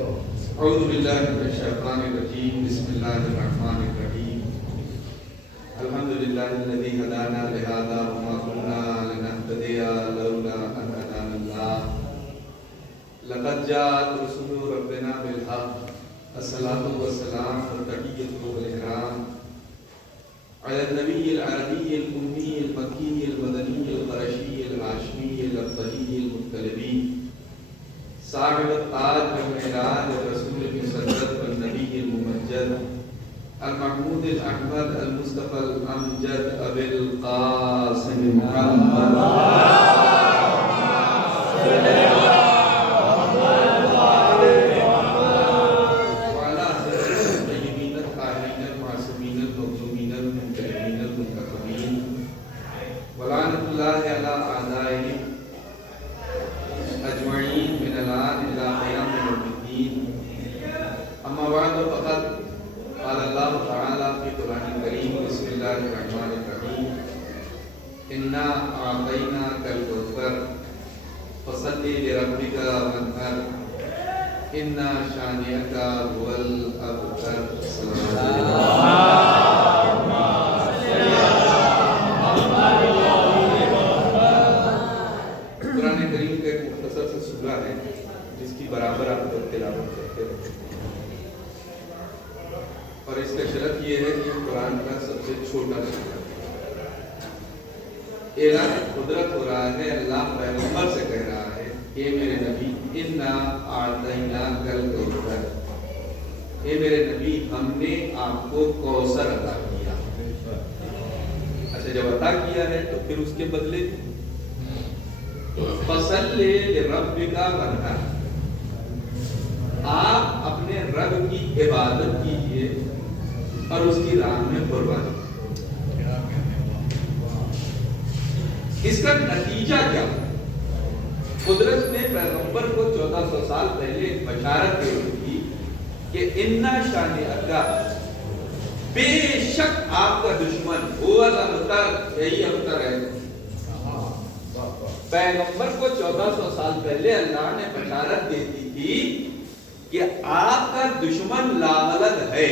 اعوذ باللہ من الشیطان الرجیم بسم اللہ الرحمن الرحیم الحمدللہ الذی ہدانا لہذا وما كنا لنهتدی لولا ان ہدانا اللہ لقد جاءت رسل ربنا بالحق الصلاۃ والسلام والتحیۃ والاکرام علی النبی العربی الأمی المکی المدنی القرشی الہاشمی الابطحی المطلبی صاحب التاج والمعراج الرسول المسدد والنبی الممجد المحمود الاحمد المصطفى الامجد ابی القاسم محمد وعلى الطيبين الطاهرين المعصومين المظلومين المنتقمين المنتقمين ولعنة الله على أعدائهم أجمعين من الآن إلى قيام يوم الدين. أما بعد فقد قال الله تعالى في القرآن الكريم بسم الله الرحمن الرحيم إنا أعطيناك الكوثر فصل لربك وانحر إن شانئك هو الأبتر. قرآن کریم کا ایک مختصر سے سورہ ہے جس کی برابر آپ کو تلاوت کرتے رہتے ہیں اور اس کا شرط یہ ہے کہ قرآن کا سب سے چھوٹا سورہ ہے. اعلان قدرت ہو رہا ہے. اللہ پیغمبر سے کہہ رہا ہے اے میرے نبی انا اعطیناک الکوثر، اے میرے نبی ہم نے آپ کو کوثر عطا کیا. اچھا جب عطا کیا ہے تو پھر اس کے بدلے فصل لربک وانحر، آپ اپنے رب کی عبادت کیجئے اور اس کی راہ میں قربانی. اس کا نتیجہ کیا؟ قدرت نے پیغمبر کو 1400 سال پہلے بشارت دے دی کہ انا شانئک، بے شک آپ کا دشمن هو الابتر، یہی ابتر ہے. پیغمبر کو 1400 سال پہلے اللہ نے بشارت دیتی تھی کہ آپ کا دشمن لاولد ہے.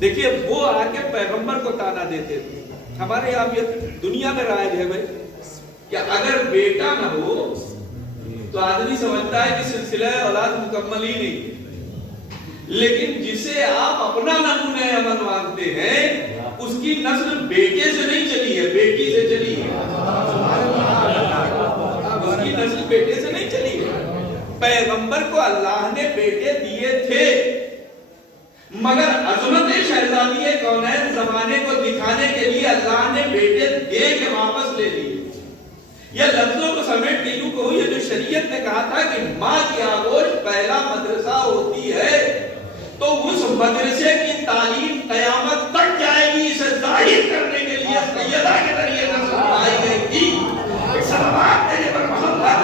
دیکھیے وہ آ کے پیغمبر کو تانا دیتے تھے. ہمارے یہاں یہ دنیا میں رائج ہے بھائی کہ اگر بیٹا نہ ہو تو آدمی سمجھتا ہے کہ سلسلہ اولاد مکمل ہی نہیں. لیکن جسے آپ اپنا نمونہ عمل مانتے ہیں اس کی نسل بیٹے سے نہیں چلی ہے، بیٹی سے چلی ہے. اس کی نسل بیٹے سے نہیں چلی ہے. پیغمبر کو اللہ نے بیٹے دیے تھے مگر عظمت شہزادی کونین زمانے کو دکھانے کے لیے اللہ نے بیٹے دے کے واپس لے لیے. یہ لفظوں کو سمیٹ کے یوں کہو، یہ جو شریعت نے کہا تھا کہ ماں کی آغوش پہلا مدرسہ ہوتی ہے تو اس مدرسے کی تعلیم قیامت تک جائے گی. اسے ظاہر کرنے کے لیے سیدہ کے ذریعے نسل آئی گئی تھی. سلامات تیرے پر محمد.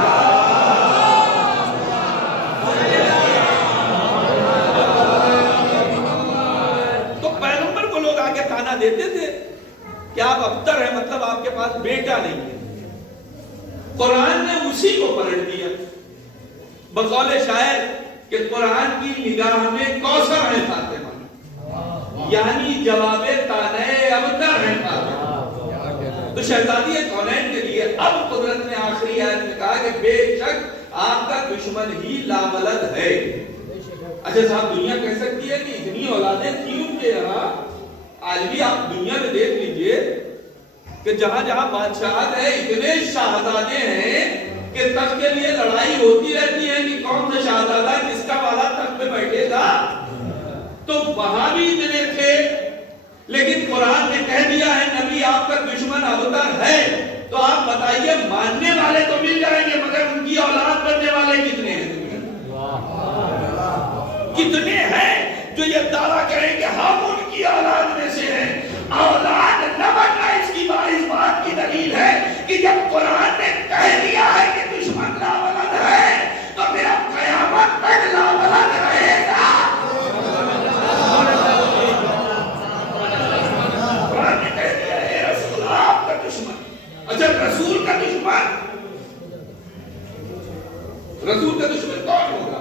تو پیغمبر کو لوگ آگے تانا دیتے تھے کہ آپ ابتر ہیں، مطلب آپ کے پاس بیٹا نہیں ہے. قرآن نے اسی کو پلٹ دیا. بقول شاعر کہ قرآن کی نگاہ میں کوثر ہے فاطمہ، یعنی جواب تانے ابتر ہے فاطمہ. تو شہزادی کونین کے لیے اب قدرت نے آخری آیت میں کہا کہ بے شک آپ کا دشمن ہی لاولد ہے. اچھا صاحب دنیا کہہ سکتی ہے کہ اتنی اولادیں تھیں ان کے یہاں. آج بھی آپ دنیا میں دیکھ لیجئے کہ جہاں جہاں بادشاہت ہے اتنے شہزادے ہیں کہ تخت کے لیے لڑائی ہوتی رہتی ہے کہ کون سا شہزادہ کس کا والا تخت پہ بیٹھے گا. تو وہاں بھی اتنے تھے لیکن قرآن نے کہہ دیا ہے نبی آپ کا دشمن ابتر ہے. تو آپ بتائیے ماننے والے تو مل جائیں گے مگر ان کی اولاد بننے والے کتنے ہیں؟ کتنے ہیں جو یہ دعویٰ کریں کہ ہم ان کی اولاد میں سے ہیں؟ اولاد نہ بننا اس کی بات کی دلیل ہے کہ جب قرآن نے کہہ دیا ہے کہ دشمن لاولد ہے تو پھر اب قیامت تک لاولد رہے گا. قرآن نے کہہ دیا ہے رسول آپ کا دشمن. اچھا رسول کا دشمن کون ہوگا؟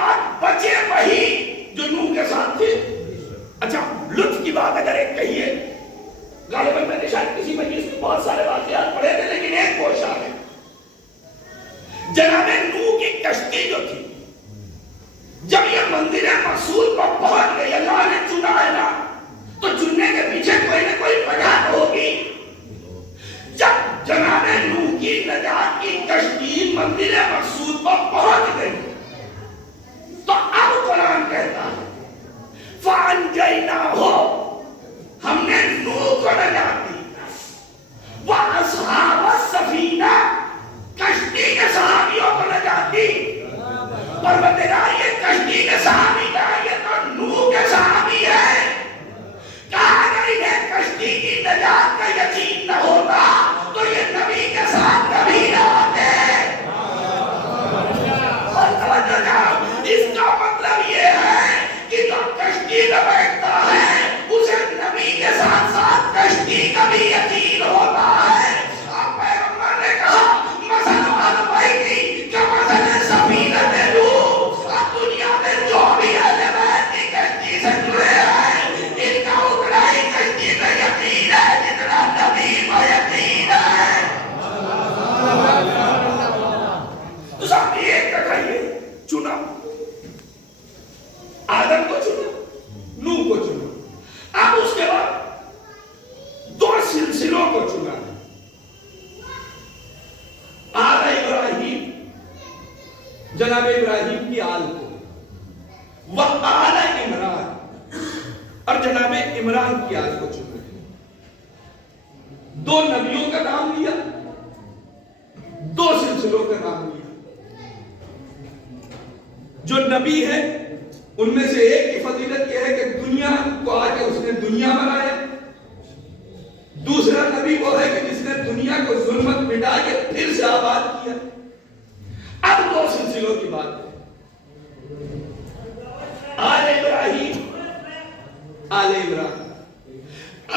بعد بچے وہی جو نوح کے ساتھ تھے. اچھا لطف کی بات اگر ایک کہیے, غالباً میں نے شاید کسی مجلس میں بہت سارے واقعات پڑھے تھے, لیکن ایک کوشش ہے. جناب نوح کی کشتی جو تھی, جب یہ منزل مقصود پر پہنچ گئی, اللہ نے چنا ہے نا, تو چننے کے پیچھے کوئی نہ کوئی وجہ ہوگی. جب جناب نوح کی نجات کی کشتی منزل مقصود پر پہنچ گئی, تو اب قرآن کہتا ہے فَأَنْجَيْنَاهُ, ہم نے نوح کو نجات دی. وَأَصْحَابَ السَّفِينَةِ, کشتی کے صحابیوں کو نجات دی. پروردگار یہ کشتی کے صحابی کا, یہ تو نوح کے صحابی ہے. کہا اگر انہیں کشتی کی نجات کا یقین نہ ہوتا تو یہ نبی کے ساتھ کبھی نہ ہوتے. اس کا مطلب یہ ہے کہ جو کشتی میں بیٹھتا ہے اسے نبی کے ساتھ ساتھ کشتی کا بھی یقین ہوتا ہے. اب پیغمبر نے کہا مثل البیت کمثل سفینۃ نوح, اب دنیا میں جو بھی اہل بیت کی کشتی سے جڑے ہیں ان کا اتنا ہی کشتی میں یقین ہے جتنا نبی میں یقین ہے. تو سب ایک کہیے چنا, آدم کو چنا, نوح کو چنا. اب اس کے بعد دو سلسلوں کو چنا ہے. آل ابراہیم, جناب ابراہیم کی آل کو, وہ آل عمران, اور جناب عمران کی آل کو چنا ہے. دو نبیوں کا نام لیا, دو سلسلوں کا نام لیا. جو نبی ہے ان میں سے ایک کی فضیلت یہ ہے کہ دنیا کو آ کے اس نے دنیا بنایا. دوسرا نبی وہ ہے کہ جس نے دنیا کو ظلمت مٹا کے پھر سے آباد کیا. اب دو سلسلوں کی بات ہے, آل ابراہیم, آل عمران.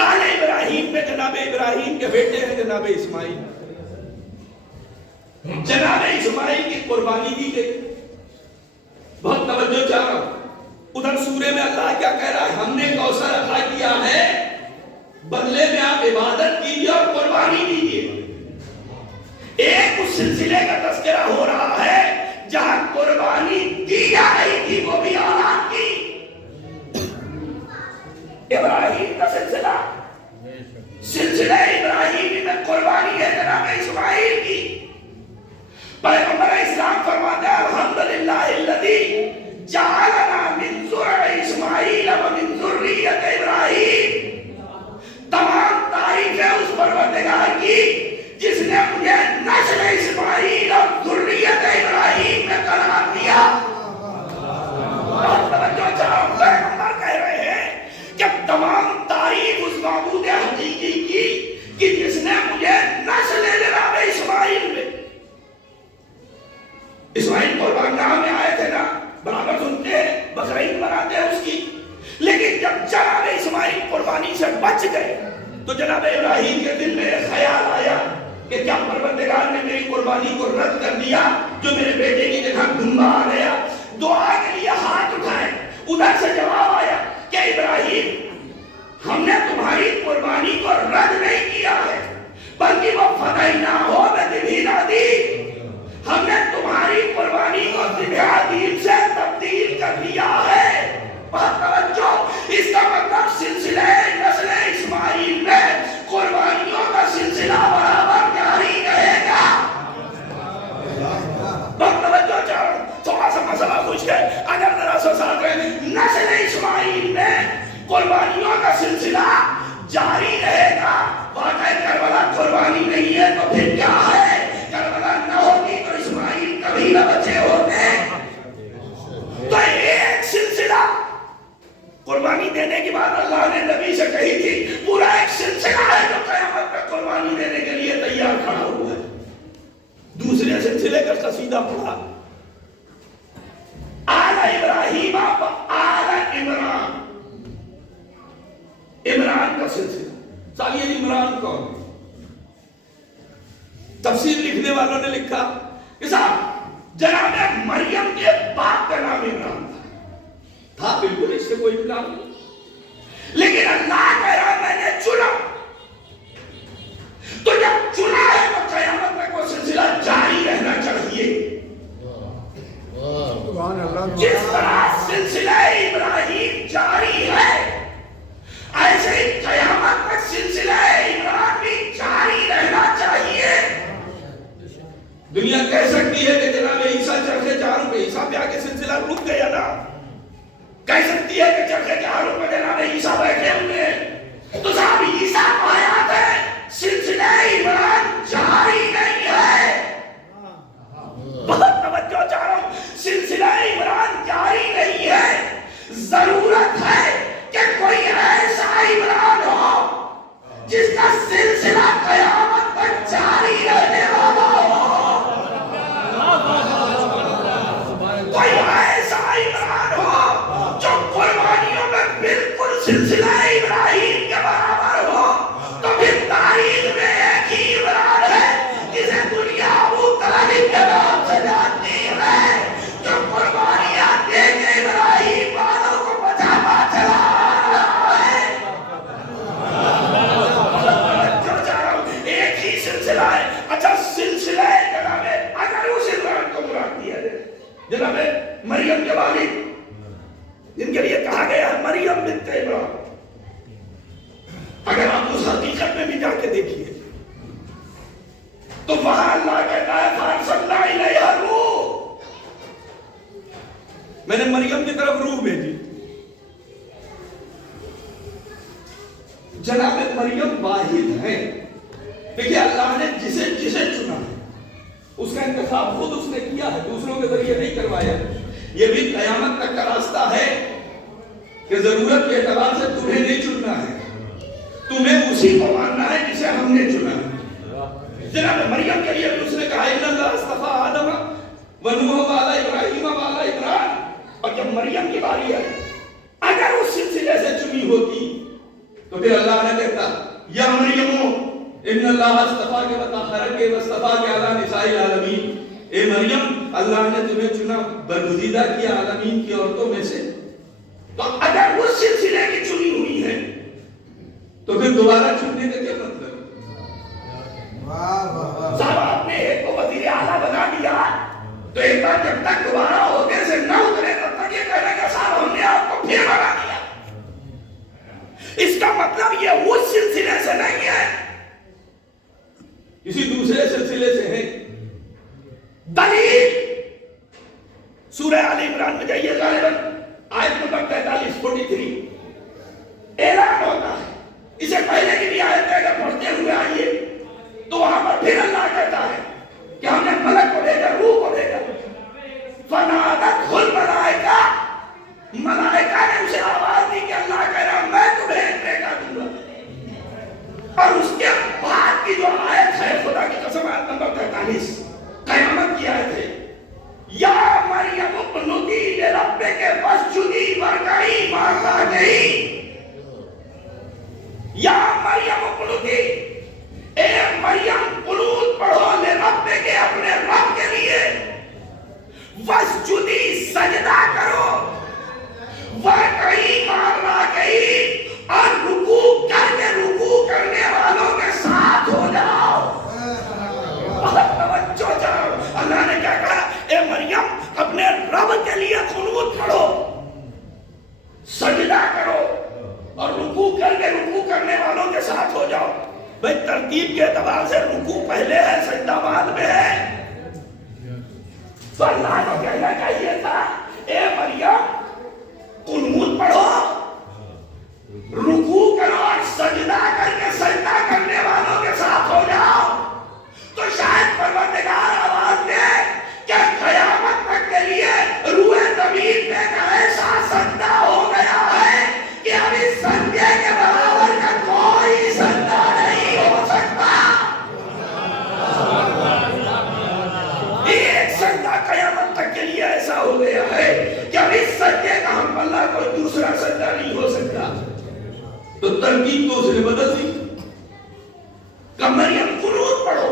آل ابراہیم میں جناب ابراہیم کے بیٹے ہیں جناب اسماعیل. جناب اسماعیل کی قربانی دی گئی. بہت توجہ چاہ رہا ہوں. ادھر سورے میں اللہ کیا کہہ رہا ہے, ہم نے کوثر عطا کیا ہے, بدلے میں آپ عبادت کیجیے اور قربانی دیجیے. ایک اس سلسلے کا تذکرہ ہو رہا ہے جہاں قربانی دی جا رہی تھی, وہ بھی اولاد کی. ابراہیم کا سلسلہ, سلسلہ ابراہیم میں قربانی ہے جناب اسماعیل کی. پیغمبر اسلام فرماتا ہے الحمدللہ الذی جعلنا من ذرع اسماعیل ومن ذریۃ ابراہیم. تمام تعریف ہے اس پروردگار کی جس نے مجھے نسل اسماعیل اور ذریت ابراہیم میں قرار دیا. اور توجہ چاہوں, پیغمبر کہہ رہے ہیں کہ تمام تعریف اس معبود حقیقی کی کہ جس نے مجھے نسل جناب اسماعیل میں, اسماعیل قربان گاہ میں آئے تھے نا, برابر سنتے ہیں, بقرعید مناتے ہیں اس کی. لیکن جب جناب اسماعیل قربانی سے بچ گئے تو جناب ابراہیم کے دل میں خیال آیا کہ کیا پروردگار نے میری قربانی کو رد کر دیا جو میرے بیٹے کی جگہ دھنبا آ گیا. دعا کے لیے ہاتھ اٹھائے, ادھر سے جواب آیا کہ ابراہیم ہم نے تمہاری قربانی کو رد نہیں کیا ہے بلکہ وہ فدیناہ بذبح عظیم, ہم نے تمہاری قربانی کو ذبح عظیم سے تبدیل کر دیا ہے. بہت توجہ, اس کا مطلب سلسلہ نسل اسماعیل میں قربانیوں کا سلسلہ برابر جاری رہے گا. بہت توجہ چاہوں, تھوڑا سا مسئلہ پوچھ گئے, اگر ذرا سا ساتھ رہے, نسل اسماعیل میں قربانیوں کا سلسلہ جاری رہے گا. واقعی کربلا قربانی نہیں ہے تو پھر کیا ہے؟ کربلا نہ ہوتی تو اسماعیل کبھی نہ بچے ہوتے. تو ایک سلسلہ قربانی دینے کی بات اللہ نے نبی سے کہی تھی, پورا ایک سلسلہ ہے جو قیامت میں قربانی دینے کے لیے تیار کھڑا ہوا ہے. دوسرے سلسلے کا قصیدہ پڑھا, آل ابراہیم آل عمران, عمران کا سلسلہ. سالیہ عمران کون؟ تفسیر لکھنے والوں نے لکھا کہ صاحب جناب مریم کے باپ کا نام عمران. بالکل اس سے کوئی انکار نہیں، لیکن اللہ کہہ رہا میں نے چنا، تو جب چنا ہے تو قیامت تک وہ سلسلہ جاری رہنا چاہیے۔ جس طرح سلسلہ ابراہیم جاری ہے ایسے ہی قیامت تک سلسلہ عمران بھی جاری رہنا چاہیے۔ دنیا کہہ سکتی ہے کہ جناب عیسیٰ چرخے چاروں پہ، عیسیٰ پہ آگے سلسلہ رک گیا نا، کہہ سکتی ہے کہ چرخے چاروں پہ جناب عیسیٰ بیٹھے ہوئے، تو صاحب عیسیٰ آیات ہے، سلسلہ عمران جاری نہیں ہے۔ بہت توجہ چاہ رہا ہوں، سلسلہ عمران جاری نہیں ہے، ضرورت ہے کہ کوئی ایسا عمران ہو جس کا سلسلہ قیامت تک جاری رہنے والا ہو، کوئی ایسا عمران ہو جو قربانیوں میں بالکل سلسلہ ابراہیم کے برابر ہو، تو پھر تاریخ میں ایک ہی عمران ہے جسے دنیا ابو طالب کے نام سے جانتی ہے، جو قربانیاں دے کے ابراہیم والوں کو بچانا چلا رہا ہے۔ ایک ہی سلسلہ ہے۔ اچھا سلسلہ جناب اگر اس عمران کو مراد دیا جائے، جناب مریم کے والد جن کے لیے کہا گیا ہے مریم بنت عمران، اگر آپ اس حقیقت میں بھی جا کے دیکھیے تو وہاں اللہ کہتا ہے فَأَرْسَلْنَا إِلَيْهَا الرُّوحَ، میں نے مریم کی طرف روح بھیجی۔ جناب مریم واحد ہے، دیکھیے اللہ نے جسے جسے چنا ہے اس کا انتخاب خود اس نے کیا ہے، دوسروں کے ذریعے نہیں کروایا۔ یہ بھی قیامت تک کا راستہ ہے کہ ضرورت کے اعتبار سے تمہیں نہیں چننا ہے، تمہیں اسی کو ماننا ہے جسے ہم نے چنا ہے۔ جناب مریم کے لیے اس نے کہا اِنَّ اللَّهَ اصْطَفَىٰ آدَمَ وَنُوحًا وَآلَ إِبْرَاهِيمَ وَآلَ عِمْرَانَ، اور جب مریم کی باری آئی اگر اس سلسلے سے چنی ہوتی تو پھر اللہ نے کہتا یا مریم اِنَّ اللَّهَ اصْطَفَاكِ وَطَهَّرَكِ وَاصْطَفَاكِ عَلَىٰ نِسَاءِ الْعَالَمِينَ، اے مریم اللہ نے تمہیں چنا برگزیدہ کیا عالمین کی عورتوں میں سے۔ تو اگر اس سلسلے کی چنی ہوئی ہے تو پھر دوبارہ چننے کا کیا مطلب؟ صاحب آپ نے ایک کو وزیر اعلیٰ بنا دیا تو ایک بار جب تک دوبارہ عہدے سے نہ اترے تب تک یہ کہنے کا صاحب ہم نے آپ کو پھر بنا دیا، اس کا مطلب یہ اس سلسلے سے نہیں ہے، کسی دوسرے سلسلے سے ہے۔ دلیل سورہ آل عمران میں جائیے، غالباً آیت نمبر 43 اعلان ہوتا ہے، اسے پہلے کی بھی آیت ہے اگر پڑھتے ہوئے آئیے تو وہاں پر پھر اللہ کہتا ہے کہ ہم نے ملک کو بھیجا، روح کو بھیجا، فنادتہ الملائکہ، ملائکہ نے اسے آواز دی کہ اللہ کہہ رہا میں تمہیں ایک بیٹا دوں گا۔ اور اس کے بعد کی جو آیت ہے خدا کی قسم آیت نمبر 43 قیامت کی آیت ہے، یا مریم اقنتی لربک واسجدی وارکعی مع الراکعین، یا مریم اقنتی، اے مریم قنوت پڑھو لربک اپنے رب کے لیے، واسجدی سجدہ کرو، وارکعی مع الراکعین اور رکوع کر کے رکوع کرنے والوں کے ساتھ ہو جاؤ۔ بہت توجہ چاہو، اللہ نے کیا کہا اے مریم اپنے رب کے لیے قنوت پڑھو، سجدہ کرو اور رکوع کر کے رکوع کرنے والوں کے ساتھ ہو جاؤ۔ بھئی ترتیب کے اعتبار سے رکوع پہلے ہے سجدہ بعد میں ہے، تو اللہ کو کہنا چاہیے تھا اے مریم قنوت پڑھو، رکوع کرو اور سجدہ کر کے سجدہ کرنے والوں کے ساتھ ہو جاؤ، تو شاید پروردگار آواز دے کہ قیامت تک کے لیے روح زمین میں کا ایسا سجدہ ہو گیا ہے کہ اب اس سجدے کے برابر کا کوئی سجدہ نہیں ہو سکتا۔ ایک سجدہ قیامت تک کے لیے ایسا ہو گیا ہے کہ اب اس سجدے کا ہم اللہ کوئی دوسرا سجدہ نہیں ہو سکتا۔ تو ترکیب تو اس نے بدل دی کہ مریم قنوت پڑھو،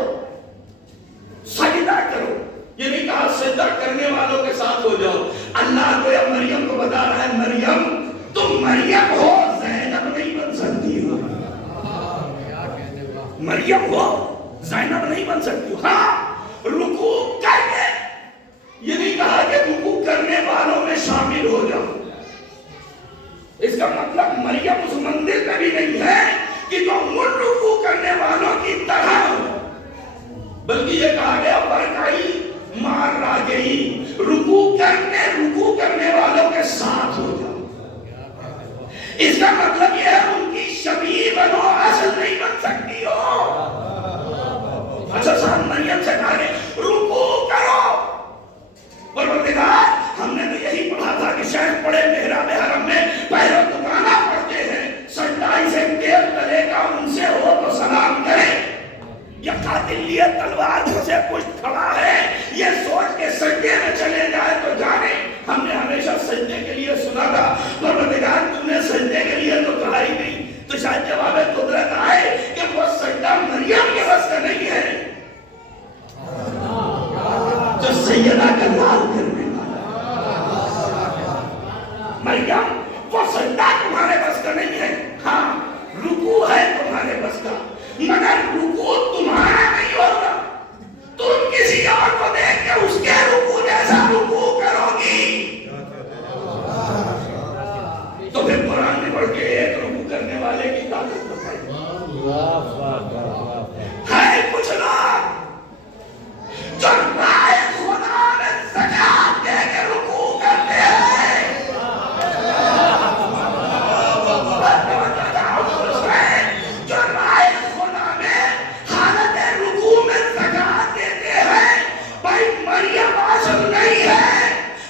سجدہ کرو، یہ نہیں کہا سجدہ کرنے والوں کے ساتھ ہو جاؤ۔ اللہ کو مریم کو بتا رہا ہے مریم تم مریم ہو زینب نہیں بن سکتی ہو. مریم ہو زینب نہیں بن سکتی ہو. ہاں رکوع کر کے یہ نہیں کہا کہ رکوع کرنے والوں میں شامل ہو جاؤ. اس کا مطلب مریم اس مندر میں بھی نہیں ہے کہ تم ان رکوع کرنے والوں کی طرح ہو, بلکہ یہ کہا گیا برکائی مار راگئی رکوع کرنے والوں کے ساتھ ہو جاؤ. اس کا مطلب یہ ہے ان کی شبیہ بنو, اصل نہیں بن سکتی ہو. اچھا صاحب مریم سے کہا کہ رکوع کرو. پروردگار ہم نے تو یہی پڑھا تھا کہ شیخ پڑے محراب حرم میں پہلے دکانہ پڑھتے ہیں, سجدائی سے تیر تلے کا ان سے ہو تو سلام کریں. یا قاتل لیے تلوار سے پشت کھڑا ہے یہ سوچ کے سجدے میں چلے جائے تو جانے. ہم نے ہمیشہ سجدے کے لیے سنا تھا, پروردگار تم نے سجدے کے لیے تو کہا ہی نہیں, تو شاید جواب قدرت آئے کہ وہ سجدہ مریم کے بس کا نہیں ہے جو سیدہ کا لال کرنے والا. مریم وہ سجدہ تمہارے بس کا نہیں ہے. ہاں رکوع ہے تمہارے بس کا, مگر رکوع تمہارا نہیں ہوگا. تم کسی اور کو دیکھ کے اس کے رکوع جیسا رکوع کرو گی. تو پھر قرآن میں پڑھ کے ایک رکوع کرنے والے کی طاقت بتائی ہے. کچھ لوگ جو رائے خدا میں زکات دے کے رکوع کرتے ہیں, جو رائے خدا میں حالت رکوع میں زکات دیتے ہیں, بھائی مریم اصل نہیں ہے.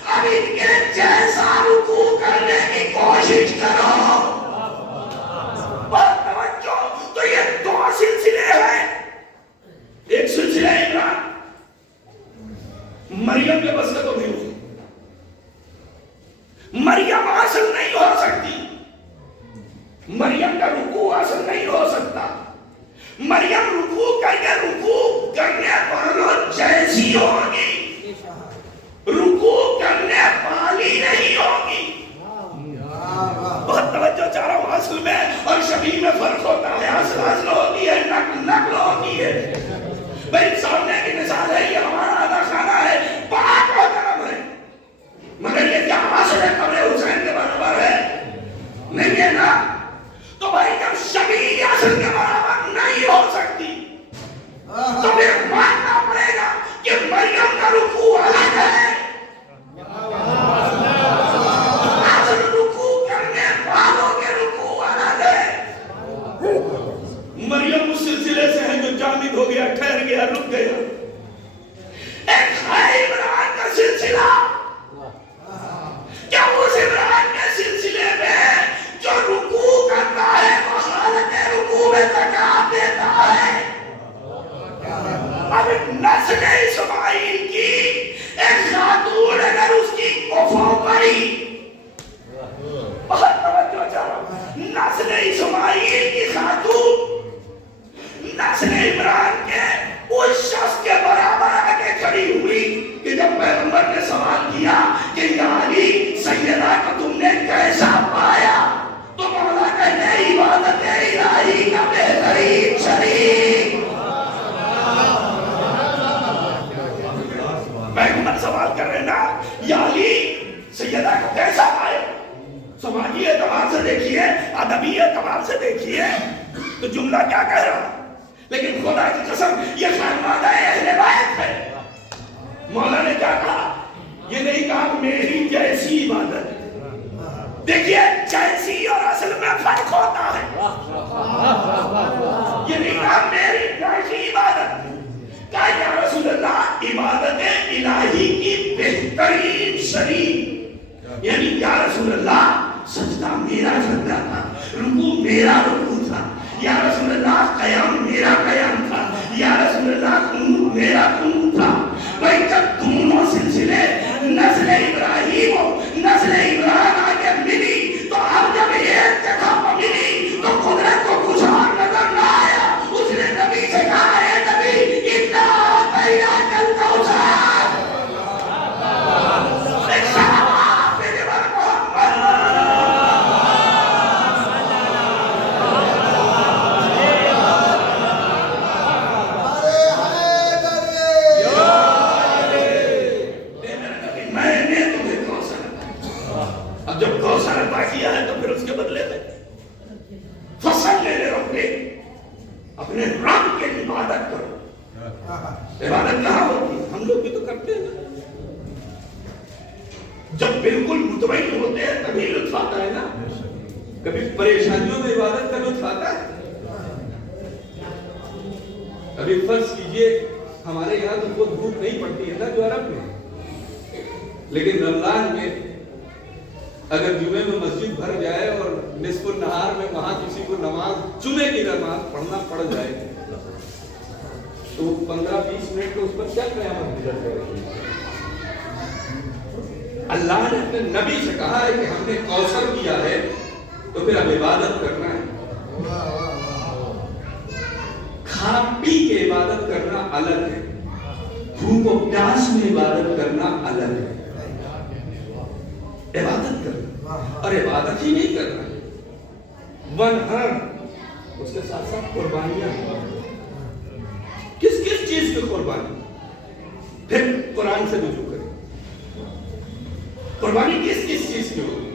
اب ان کے جیسا رکوع کرنے کی کوشش کرو. بہت توجہ. تو یہ دو سلسلے ہیں. ایک سلسلہ عمران مریم کے بس کا تو نہیں ہو. مریم اصل نہیں ہو سکتی. مریم کا رکوع اصل نہیں ہو سکتا. مریم رکوع کر کے رکوع کرنے والوں جیسی ہوگی, رکوع کرنے والی نہیں ہوگی. بہت توجہ چاہ رہا ہوں. اصل میں اور شبیہ میں فرق ہوتا ہے. اصل ہوتی ہے, نقل ہوتی ہے. بھائی سامنے کی مثال ہے, یہ ہمارا آدھا خانہ ہے, پاک و کرم ہے, مگر یہ کیا اصل ہے قبر حسین کے برابر ہے؟ نہیں ہے نا. تو بھائی جب شبیہ اصل کے برابر نہیں ہو سکتی تو پھر ماننا پڑے گا کہ مریم کا رکوع الگ ہے, اصل رکوع کرنے والوں کے رکوع الگ ہے. مریم اس سلسلے سے ہے جو جامد ہو گیا, ٹھہر گیا, رک گیا. ایک ہے عمران کا سلسلہ. کیا اس عمران کے سلسلے میں جو رکوع کرتا ہے وہ حالت رکوع میں زکات دیتا ہے. اب نسل اسماعیل کی ایک خاتون اگر اس کی کفو پڑی, بہت توجہ چاہ رہا ہوں, نسل اسماعیل کی خاتون نسل عمران کے اس شخص کے برابر آ کے کھڑی ہوئی کہ جب پیغمبر نے سوال کیا کہ یا علی سیدہ کو تم نے کیسا پایا, تو مولا کہتے عبادت الہی کا بہترین شریک. پیغمبر سوال کر رہے نا, یا علی سیدہ کو کیسا پایا. سماجی اعتبار سے دیکھیے, ادبی اعتبار سے دیکھیے تو جملہ کیا کہہ رہا, لیکن خدا کی قسم یہ خانوادہ اہل بیت ہے. مولا نے کیا کہا, یہ نہیں کہا میری جیسی عبادت. دیکھیے جیسی اور اصل میں فرق ہوتا ہے. یہ نہیں کہا میری جیسی عبادت, کہا یا رسول اللہ عبادت الہی کی بہترین شریک. یعنی یا رسول اللہ سجدہ میرا سجدہ تھا, رکوع میرا رکوع تھا, یا رسول اللہ قیام میرا قیام تھا, یا رسول اللہ قنوت میرا قنوت تھا. بھائی جب دونوں سلسلے نسل ابراہیم و نسل عمران آگے ملی تو اب جب ایک جگہ پر ملی تو قدرت کو کچھ اور نظر نہ آیا. اس نے نبی سے کہا ہے نبی اتنا پہلا کل کوثر ایک شہوات میرے بار عطا کیا ہے تو پھر اس کے بدلے میں فصل لے ربے، اپنے رب کی عبادت کرو۔ عبادت کہاں ہوتی ہے؟ ہم لوگ بھی تو کرتے ہیں، جب بالکل مطمئن ہوتے ہیں تبھی لطف آتا ہے نا۔ کبھی پریشانیوں میں عبادت کا لطف آتا ہے؟ ابھی فرض کیجئے ہمارے یہاں تو وہ دھوپ نہیں پڑتی ہے نا جو عرب میں، لیکن رمضان میں اگر جمعے میں مسجد بھر جائے اور نصف النہار میں وہاں کسی کو نماز جمعے کی نماز پڑھنا پڑ جائے تو 15-20 منٹ تو اس پر کیا قیامت گزر جائے۔ اللہ نے اپنے نبی سے کہا ہے کہ ہم نے کوثر کیا ہے تو پھر اب عبادت کرنا ہے۔ کھا پی کے عبادت کرنا الگ ہے، بھوک و پیاس میں عبادت کرنا الگ ہے۔ عبادت کرنا اور عبادت ہی نہیں کرنا، ونہر اس کے ساتھ ساتھ قربانیاں، کس کس چیز کی قربانی؟ پھر قرآن سے رجوع کریں، قربانی کس کس چیز کی ہوگی؟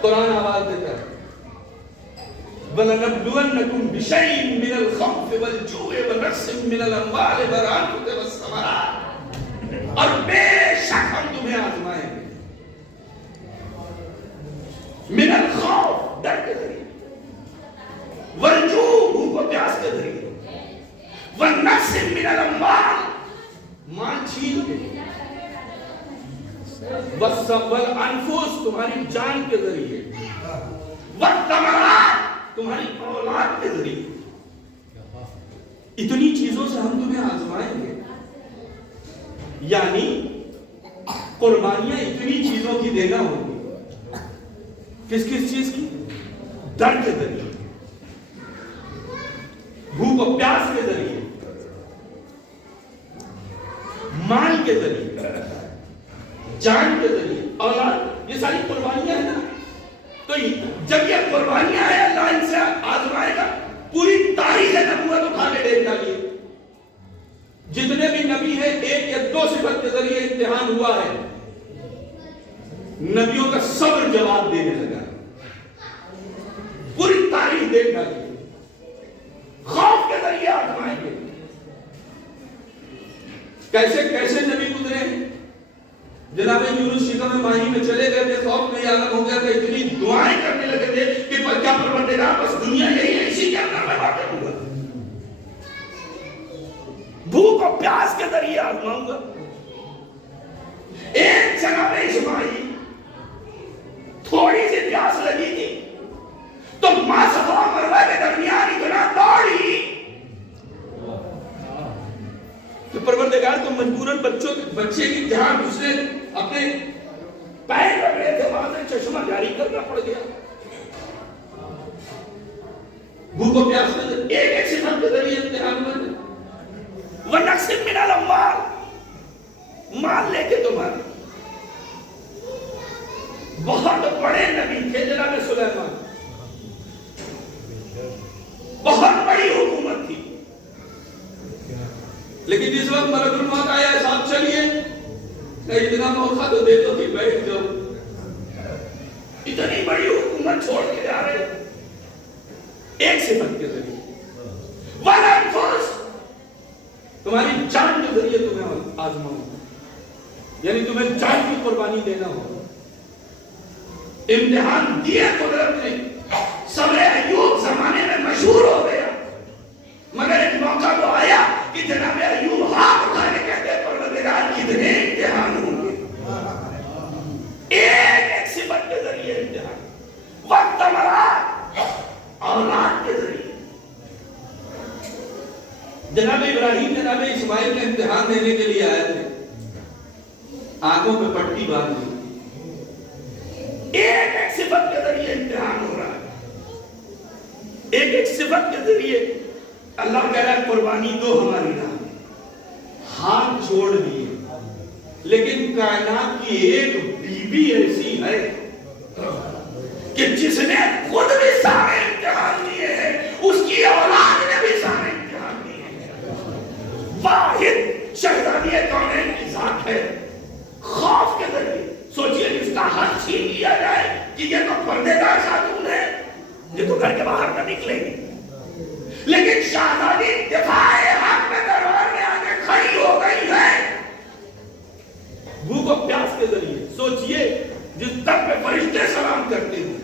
قرآن آواز دیتا ہے وَلَنَبْلُوَنَّكُمْ بِشَيْءٍ مِّنَ الْخَوْفِ وَالْجُوعِ وَنَقْصٍ مِّنَ الْأَمْوَالِ وَالْأَنفُسِ وَالثَّمَرَاتِ، اور بے شک ہم تمہیں آزمائیں گے۔ من الخوف، ڈر کے ذریعے، والجوع، بھوک و پیاس کے ذریعے، والنقص من الاموال، مال چھین کے، والانفس، تمہاری جان کے ذریعے، والثمرات، تمہاری اولاد کے ذریعے۔ اتنی چیزوں سے ہم تمہیں آزمائیں گے، یعنی قربانیاں اتنی چیزوں کی دینا ہوگی۔ کس کس چیز کی؟ ڈر کے ذریعے، بھوک و پیاس کے ذریعے، مال کے ذریعے، جان کے ذریعے، اولاد، یہ ساری قربانیاں ہیں نا۔ تو جب یہ قربانیاں ہیں اللہ ان سے آزمائے گا۔ پوری تاریخ نبوت اٹھا کے دیکھ ڈالیے، جتنے بھی نبی ہیں 1 یا 2 صفت کے ذریعے امتحان ہوا ہے، نبیوں کا صبر جواب دینے لگا۔ پوری تاریخ دیکھ ڈالیے، خوف کے ذریعے آزمائیں گے۔ کیسے کیسے نبی گزرے ہیں؟ جناب یونس شکم ماہی میں چلے گئے تھے، خوف میں عالم ہو گیا تھا، اتنی دعائیں کرنے لگے تھے کہ کیا پروردگار بس دنیا یہی ہے، اسی کے اندر میں واقع ہوں گا، بھوک اور پیاس کے ذریعے آزماؤں گا۔ ایک جناب اسماعیل تھوڑی سی پیاس لگی تھی تو ماں صفا مروہ کے درمیان اتنا دوڑی کہ پروردگار کو مجبوراً بچے کی جہاں دوسرے اپنے پیر رکھ رہے تھے وہاں سے چشمہ جاری کرنا پڑ گیا۔ بھوک و پیاس میں ایک ایک صفت کے ذریعے امتحان میں وَنَقْصٍ مِّنَ الْأَمْوَالِ، مال لے کے تمہارے۔ بہت بڑے نبی تھے جناب سلیمان، بہت بڑی حکومت تھی، لیکن جس وقت ملک الموت آیا صاحب چلیے اتنا موقع تو دے دو کہ بیٹھ جاؤ، اتنی بڑی حکومت چھوڑ کے جا رہے ایک صفت کے ذریعے، والانفس، تمہاری جان کے ذریعے تمہیں آزماؤں، یعنی تمہیں جان کی قربانی دینا ہوگا۔ امتحان دیا قدرت نے، صبر ایوب زمانے میں مشہور ہو گیا، مگر ایک موقع تو آیا کہ جناب ایوب ہاتھ اٹھا کے کہتے پروردگار کتنے امتحان ہوں گے، ایک ایک صفت کے ذریعے امتحان، وقت مراد اولاد کے ذریعے۔ جناب ابراہیم جناب اسماعیل نے امتحان دینے کے لیے آئے تھے، آنکھوں پہ پٹی باندھ دی، ایک ایک صفت کے ذریعے امتحان ہو رہا ہے، ایک ایک صفت کے ذریعے اللہ کہہ رہا ہے قربانی دو ہماری راہ میں۔ ہاتھ چھوڑ دیے، لیکن کائنات کی ایک بیوی ایسی ہے کہ جس نے خود بھی سارے امتحان دیے ہیں، اس کی اولاد نے بھی سارے امتحان دیے ہیں۔ واحد شہزادی کونین کی ذات ہے، خوف کے ذریعے سوچئے جس کا ہاتھ چھین لیا جائے کہ یہ تو پردے دار خاتون ہے، یہ تو گھر کے باہر نہ نکلے گی، لیکن شہزادی دفاع حق میں دربار میں آگے کھڑی ہو گئی ہے۔ بھوک و پیاس کے ذریعے سوچئے جس در پہ فرشتے سلام کرتے ہیں،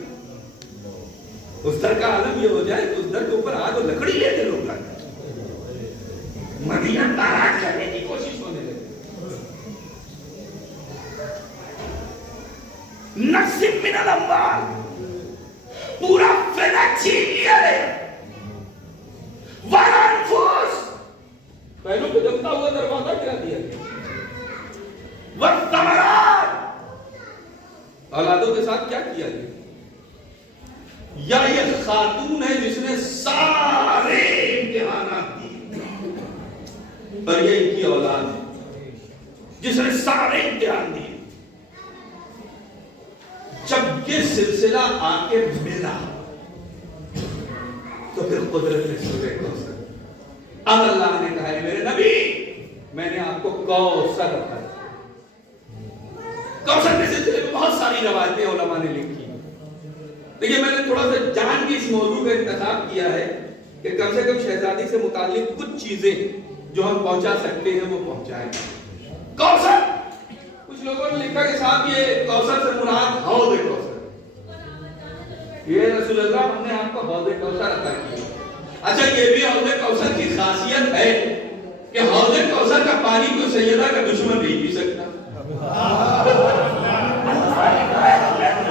اس در کا عالم یہ ہو جائے کہ اس در کے اوپر آگ و لکڑی لے کے لوگ آتے مدینہ تاراج کرنے کی کوشش ہونے لگی۔ نقسم من الاموال، پورا فدا چھین لیا گیا، والانفس، پہلوں پہ جمتا ہوا دروازہ کیا دیا گیا، والثمرات، اولادوں کے ساتھ کیا کیا گیا؟ یا یہ خاتون ہے جس نے سارے امتحانات دیے، اور یہ ان کی اولاد ہے جس نے سارے امتحان دیے۔ جب یہ سلسلہ آ کے ملا تو پھر قدرت نے سورہ کوثر، اب اللہ نے کہا ہے میرے نبی میں نے آپ کو کوثر رکھا ہے۔ کوثر کے سلسلے میں بہت ساری روایتیں علماء نے لکھی، لیکن میں نے تھوڑا سا جان کی اس موضوع کا انتخاب کیا ہے کہ کم سے کم شہزادی سے متعلق کچھ چیزیں جو ہم پہنچا سکتے ہیں وہ پہنچائیں۔ کوثر، کچھ لوگوں نے لکھا کہ صاحب یہ کوثر سے مراد حوض کوثر، یہ رسول اللہ ہم نے آپ کو حوض کوثر عطا کیا۔ اچھا یہ بھی حوض کوثر کی خاصیت ہے کہ حوض کوثر کا پانی کوئی سیدہ کا دشمن نہیں پی سکتا۔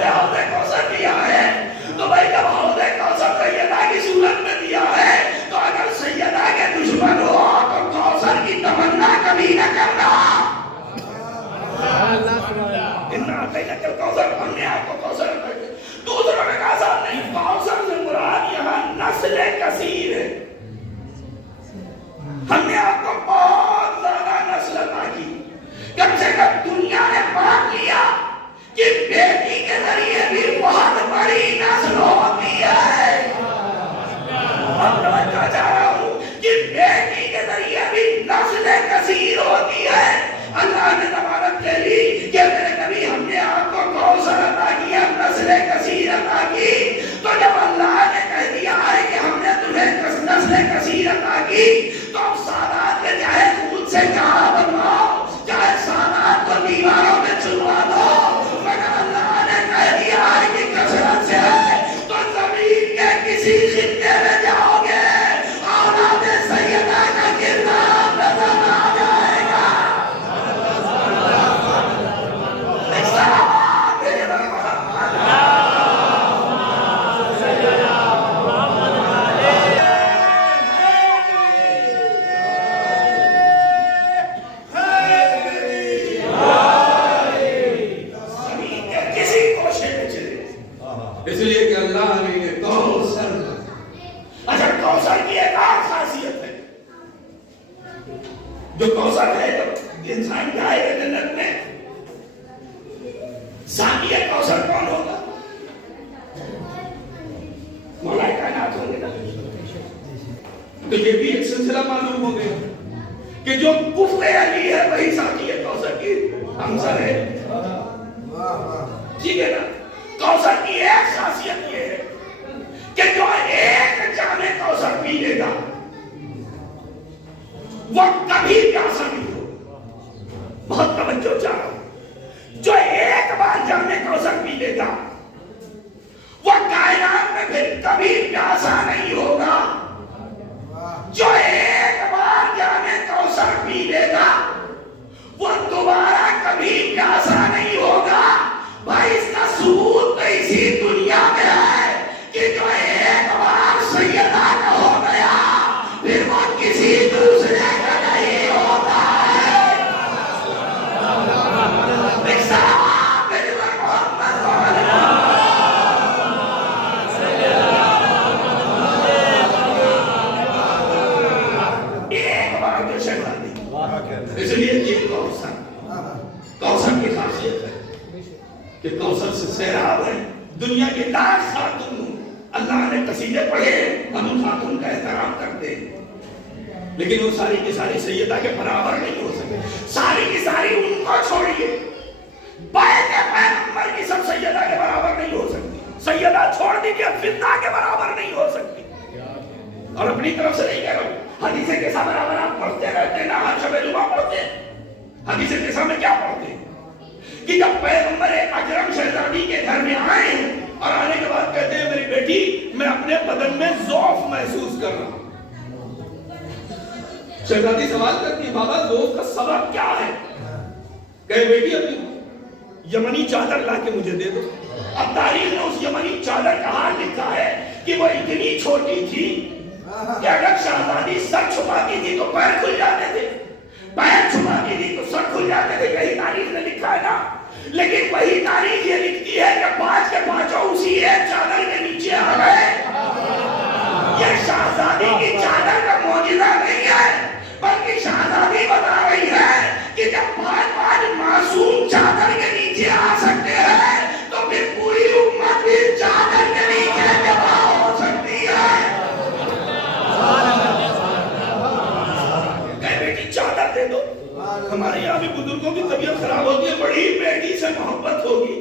حوض کوثر دیا ہے تو بھائی جب حوض کوثر سیدہ کی صورت میں دیا ہے تو اگر سیدہ کے دشمن ہو تو کوثر کی تمنا کبھی نہ کرنا۔ ہم نے آپ کو کوثر عطا کیا۔ دوسروں نے کہا صاحب نہیں، کوثر سے مراد یہاں نسل کثیر ہے، ہم نے آپ کو بہت زیادہ نسل عطا کی۔ کم سے کم دنیا نے مان لیا کہ بیٹی کے ذریعے بھی بہت بڑی نسل ہوتی ہے۔ اب توجہ چاہ رہا ہوں کہ بیٹی کے ذریعے بھی نسل کثیر ہوتی ہے۔ اللہ نے تبارک کے لیے کہ میرے نبی ہم نے آپ کو کوثر عطا کیا، نسل کثیر عطا کی، تو جب اللہ نے کہہ دیا ہے کہ ہم نے تمہیں نسل کثیر عطا کی تو اب سادات کے چاہے خود سے کہاں بنواؤ، چاہے سادات کو دیواروں میں چلوا دو، مگر اللہ نے کہہ دیا ہے کہ کثرت سے ہے تو زمین کے کسی خطے میں جاؤ گے اولاد سیدہ کا کردار نظر آ جائے گا۔ اس لیے کہ اللہ نے یہ کوثر، اچھا کوثر کی ایک اور خاصیت ہے، جو کوثر ہے جب انسان جائے گا جنت میں، ساقی کوثر کون ہوگا؟ مولا کائنات ہوں گے نا۔ تو یہ بھی ایک سلسلہ معلوم ہو گیا کہ جو کفر علی ہے وہی ساقی کوثر کی ہمسر ہے، ٹھیک ہے نا۔ کوثر کی ایک خاصیت یہ ہے کہ جو ایک جام کوثر پی لے گا وہ کبھی پیاسا نہیں ہوگا۔ بہت توجہ چاہ رہا ہوں، جو ایک بار جام کوثر پی لے گا وہ کائنات میں پھر کبھی پیاسا نہیں ہوگا۔ جو ایک بار جام کوثر پی لے گا وہ دوبارہ کبھی پیاسا نہیں ہوگا۔ بھائی اس کا ثبوت تو اسی دنیا میں ہے کہ جو ایک بار سیدہ کا ہو گیا پھر وہ کسی دوسرے کا نہیں ہوتا ہے۔ ایک بار جو شہزادی، اس لیے یہ کوثر کی خاصیت ہے کہ کوثر سے سیراب ہے دنیا کے لاکھ خاتون۔ اللہ نے قصیدے پڑھے، ہم ان خاتون کا احترام کرتے ہیں، لیکن وہ ساری کی ساری سیدہ کے برابر نہیں ہو سکے۔ ساری کی ساری ان کو چھوڑیے، بیت پیغمبر کی سب سیدہ کے برابر نہیں ہو سکے۔ سیدہ چھوڑ دیجیے، فتنہ کے برابر نہیں ہو سکتی. اور اپنی طرف سے نہیں کہہ رہا ہوں، حدیث قصہ برابر آپ پڑھتے رہتے نا، ہر شب جمعہ پڑھتے ہیں. حدیث قصہ میں کیا پڑھتے ہیں کہ جب پیغمبر اکرم شہزادی کے گھر میں آئے اور آنے کے بعد کہتے ہیں میری بیٹی میں اپنے بدن میں ضعف محسوس کر رہا ہوں. شہزادی سوال کرتی ہے بابا ضعف کا سبب کیا ہے؟ کہے بیٹی اپنی یمنی چادر لا کے مجھے دے دو. اب تاریخ نے اس یمنی چادر کا حال لکھا ہے کہ وہ اتنی چھوٹی تھی کہ اگر شہزادی سر چھپاتی تھی تو پیر کھل جاتے تھے، پیر چھپاتی تھی تو سر کھل جاتے تھے. یہی تاریخ نے لکھا ہے نا. لیکن وہی تاریخ یہ لکھتی ہے کہ پانچ کے پانچوں اسی ایک چادر کے نیچے آ گئے. یہ شہزادی کی چادر کا معجزہ نہیں ہے، بلکہ شہزادی بتا رہی ہے کہ جب پانچ پانچ معصوم چادر کے نیچے آ سکتے ہیں تو پھر پوری امت بھی چادر کے نیچے جمع ہو سکتی ہے. کہ بیٹی چادر دے دو. ہمارے یہاں بھی بزرگوں کی طبیعت خراب ہوتی ہے، بڑی بیٹی سے محبت ہوگی،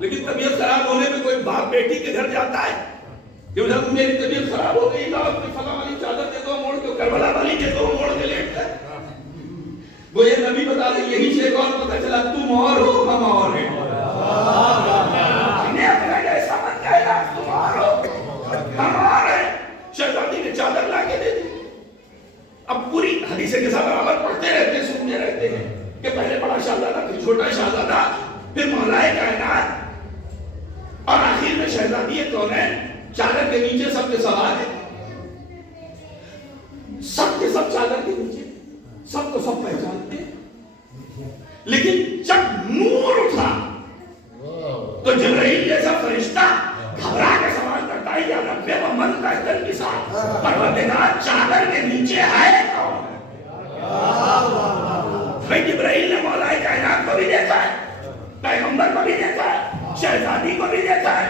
لیکن طبیعت خراب ہونے میں کوئی باپ بیٹی کے گھر جاتا ہے کہ میری طبیعت خراب ہو گئی، لاؤ اپنی فلاں والی چادر دے دو موڑ کے، کربلا والی دے دو موڑ کے لیٹتا ہے. وہ یہ نبی بتا رہے یہی سے ایک اور پتہ چلا تم اور ہو ہم اور ہیں. ہمیں اپنا جیسا مت کہنا، تم اور ہو ہم اور ہیں. شہزادی نے چادر لا کے دے دی. اب پوری حدیث کے ساتھ برابر پڑھتے رہتے سنتے رہتے ہیں کہ پہلے بڑا شہزادہ پھر چھوٹا شہزادہ پھر مولا کائنات اور آخر میں شہزادی کونین. چادر کے نیچے سب کے سوال ہے، سب کے سب چادر کے نیچے، سب کو سب پہچانتے ہیں. لیکن جب نور اٹھا تو جبرائیل جیسا فرشتہ گھبرا کے سوال کرتا ہے یا رب و من تحت الوساد، پروردگار چادر کے نیچے ہے کون؟ بھائی جبرائیل نے مولا کائنات کو بھی دیکھا ہے، پیغمبر کو بھی دیکھا ہے، شہزادی کو بھی دیکھا ہے،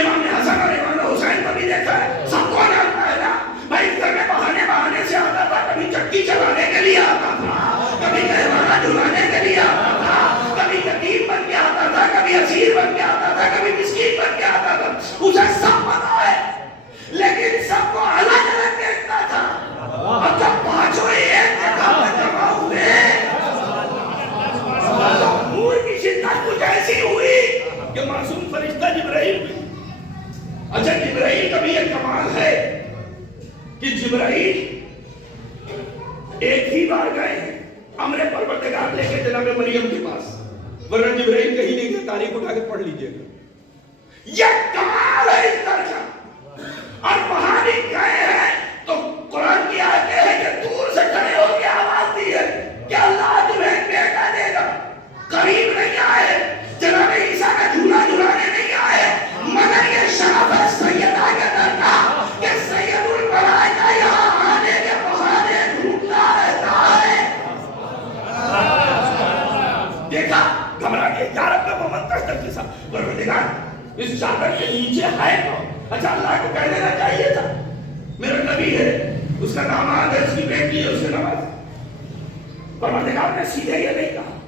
امام حسن اور امام حسین کو بھی دیکھا ہے. سب کو جانتا ہے نا. بھائی گھر میں بہانے سے آتا تھا، کبھی چکی چلانے کے لیے آتا تھا، کبھی مہمانہ جلانے کے لیے آتا تھا، کبھی یتیم بن کے آتا تھا، کبھی اسیر بن کے آتا تھا، کبھی مسکین بن کے آتا تھا. اسے سب پتا ہے، لیکن سب کو الگ الگ دیکھتا تھا. اور جب پانچوں ایک جگہ میں جمع ہوئے تو نور کی شدت کچھ ایسی ہوئی کہ معصوم فرشتہ جبرائیل بھی. اچھا جبرائیل کا بھی ایک کمال ہے کہ جبرائیل ایک ہی بار گئے ہیں امر پروردگار لے کے جناب مریم کے پاس، ورنہ جبرائیل کہیں نہیں گئے. تاریخ اٹھا کے پڑھ لیجئے گا. یہ کمال ہے اس طرح کا. اور وہاں بھی گئے ہیں تو قرآن کی آیت ہے کہ دور سے کھڑے ہو کے آواز دی ہے کہ اللہ تمہیں بیٹا دے گا. قریب نہیں آئے، جناب عیسیٰ کا جھولا جھلانے نہیں آئے، مگر یہ شرف ہے سیدہ کے در کا کہ سید الملائکہ یہاں آنے کے بہانے ڈھونڈتا رہتا ہے. دیکھا گھبرا کے یا رب محمد تحت الوساد، پروردگار اس چادر کے نیچے ہے کون؟ اچھا اللہ کو کہہ دینا چاہیے تھا میرا نبی ہے، اس کا داماد ہے، اس کی بیٹی ہے، اس کے نواز. پروردگار نے سیدھے یہ نہیں کہا،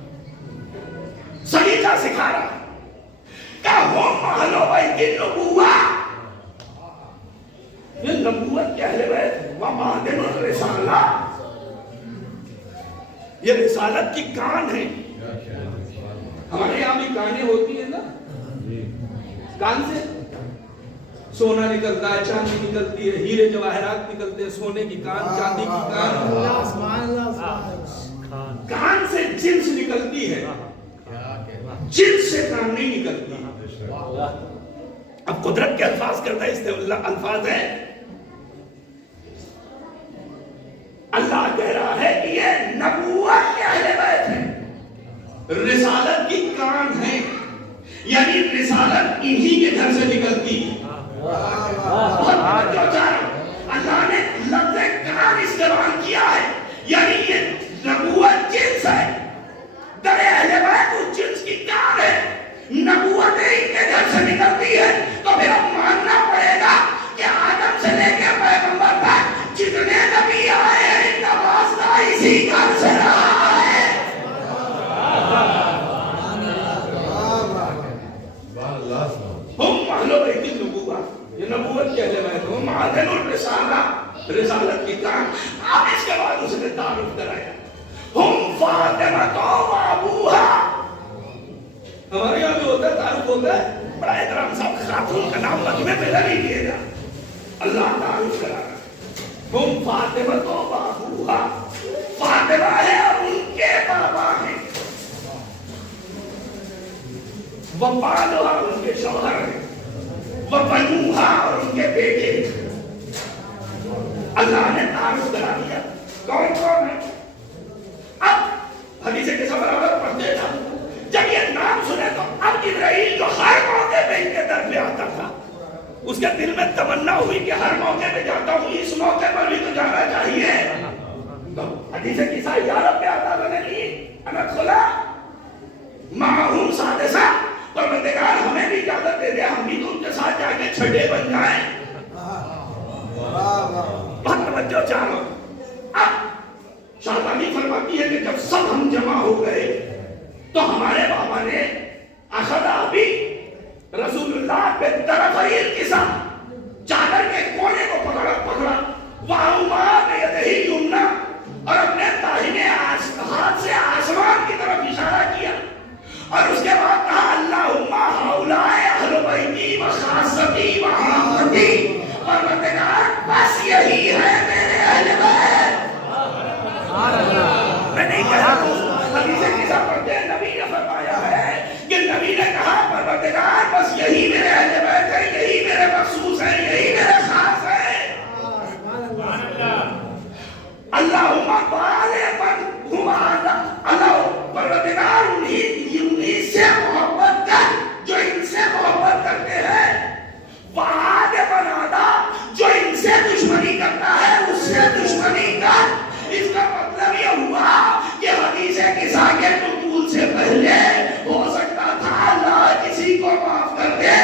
سلیقہ سکھا رہا کہ ہو محلو بیت النبوہ. یہ نبوت کے اہل بیت و معدن الرسالہ، یہ رسالت کی کان ہے. ہمارے یہاں بھی کانیں ہوتی ہیں نا، کان سے سونا نکلتا ہے، چاندی نکلتی ہے، ہیرے جواہرات نکلتے ہیں، سونے کی کان، چاندی کی کان. کان سے جنس نکلتی ہے، جنس سے کان نہیں نکلتی. اب قدرت کے الفاظ کرتا ہے، الفاظ ہے اللہ کہہ رہا ہے کہ یہ نبوت کے اہل بیت ہے، رسالت کی کان ہے، یعنی رسالت انہی کے گھر سے نکلتی. اللہ نے لفظ کان استعمال کیا ہے، یعنی یہ نبوت جنس ہے، در اہل بیت اس جنس کی کان ہے. نبوت ان کے گھر سے نکلتی ہے تو پھر اب ماننا پڑے گا کہ آدم سے لے کے پیغمبر تک جتنے نبی آئے ہیں ان کا واسطہ اسی گھر سے رہا ہے. ہم اہل بیت النبوۃ, یہ نبوت کے اہل بیت ہو, معدن الرسالہ, رسالت کی کام. اب اس کے بعد اس نے تعارف کرایا, ہم فاطمہ و ابوہا. ہمارے یہاں بھی ہوتا ہے, تعارف ہوتا ہے, بڑا احترام صاحب خاتون کا نام مجمع پہلا نہیں لیے گا. اللہ تعارف کرا رہا, ہم فاطمہ و ابوہا, فاطمہ ہے اور ان کے بابا ہیں, وبالوہا ان کے شوہر ہیں, وبنوہا اور ان کے بیٹے. اللہ نے تعارف کرا دیا کون کون ہے. اب حدیث کے برابر پڑھتے تھا, جب یہ نام سنے تو اب جبرائیل جو ہر موقع پہ ان کے در پہ آتا تھا, اس کے دل میں تمنا ہوئی کہ ہر موقع پہ جاتا ہوں, اس موقع پر بھی تو جانا چاہیے. تو حدیث کسا یارب پہ آتا بنے لی انت خلا معہوم سادسہ, پروردگار ہمیں بھی اجازت دے دے, ہم بھی تو ان کے ساتھ جا کے چھٹے بن جائیں. بہت توجہ چاہو. اب شاہدانی فرماتی ہے کہ جب سب ہم جمع ہو گئے تو ہمارے بابا نے اخذا بھی رسول اللہ پہ طرف الکسا, چادر کے کونے کو پکڑا, وَأَوْمَا بِيَدِهِ الْيُمْنَىٰ, اور اپنے داہنے ہاتھ سے آسمان کی طرف اشارہ کیا, اور اس کے بعد کہا اللہم ہؤلاء اہل بیتی وخاصتی وعامتی, پروردگار بس یہی ہے میرے اہل بیت. میں نہیں کہا حدیث کسا پڑھتے ہیں, نبی نے فرمایا ہے کہ نبی نے کہا پروردگار بس یہی میرے اہل بیت ہے, یہی میرے مخصوص ہے, یہی میرے خاص ہے. اللہم غالباً ہم اللہ, پروردگار انہی سے محبت کر جو ان سے محبت کرتے ہیں, وعادباً عادا, جو ان سے دشمنی کرتا ہے اس سے دشمنی کر. اس کا مطلب یہ ہوا کہ حدیث کسا کے نزول سے پہلے ہو سکتا تھا اللہ کسی کو معاف کر دے,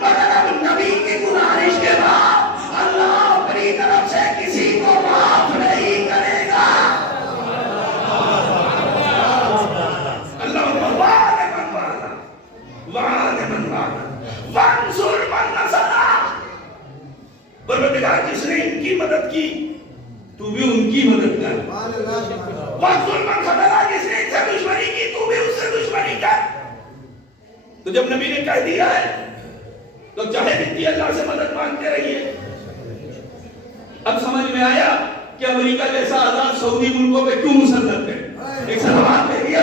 مگر اب نبی کی گزارش کے بعد اللہ اپنی طرف سے کسی کو معاف نہیں کرے گا. اللہ وانصر من نصرہ, پروردگار جس نے ان کی مدد کی تو بھی ان کی مدد کر. وانصر من خذلہ, جس نے ان سے دشمنی کی تو بھی اس سے دشمنی کر. تو جب نبی نے کہہ دیا ہے تو چاہے جتنی اللہ سے مدد مانگتے رہیے. اب سمجھ میں آیا کہ امریکہ جیسا آزاد سعودی ملکوں پہ کیوں مسلط ہے. ایک سلامات دے دیا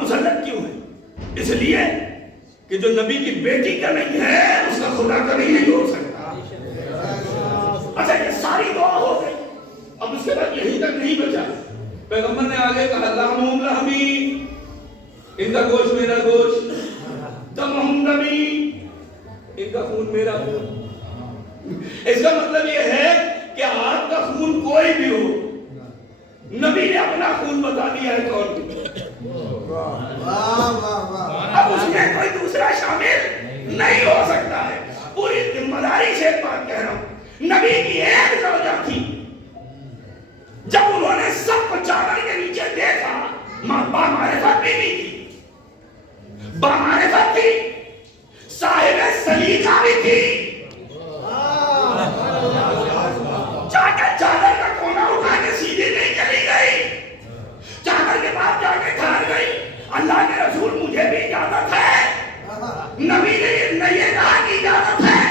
مسلط کیوں ہے, اس لیے کہ جو نبی کی بیٹی کا نہیں ہے اس کا خدا کا نہیں ہو سکتا. اچھا یہ ساری دعا ہو گئی, اب اس کے بعد یہی تک نہیں بچا. پیغمبر نے آگے کہا اللہم رحمی, ان کا گوشت میرا گوشت, دمہم دمی, ان کا خون میرا خون. اس کا مطلب یہ ہے کہ آپ کا خون کوئی بھی ہو, نبی نے اپنا خون بتا دیا ہے کون. اب اس میں کوئی دوسرا شامل نہیں ہو سکتا ہے. پوری ذمہ داری سے ایک بات کہہ رہا ہوں, نبی کی ایک زوجہ تھی, جب انہوں نے سب کو چادر کے نیچے دیکھا, ماں بامعرفت بھی تھی, بامعرفت تھی, صاحب سلیقہ بھی تھی, جا کے چادر کا کونا اٹھا کے سیدھے نہیں چلی گئی, چادر کے بعد جا کے گھر گئی. اللہ کے رسول مجھے بھی اجازت ہے. نبی نے نہ یہ کہا کہ اجازت ہے,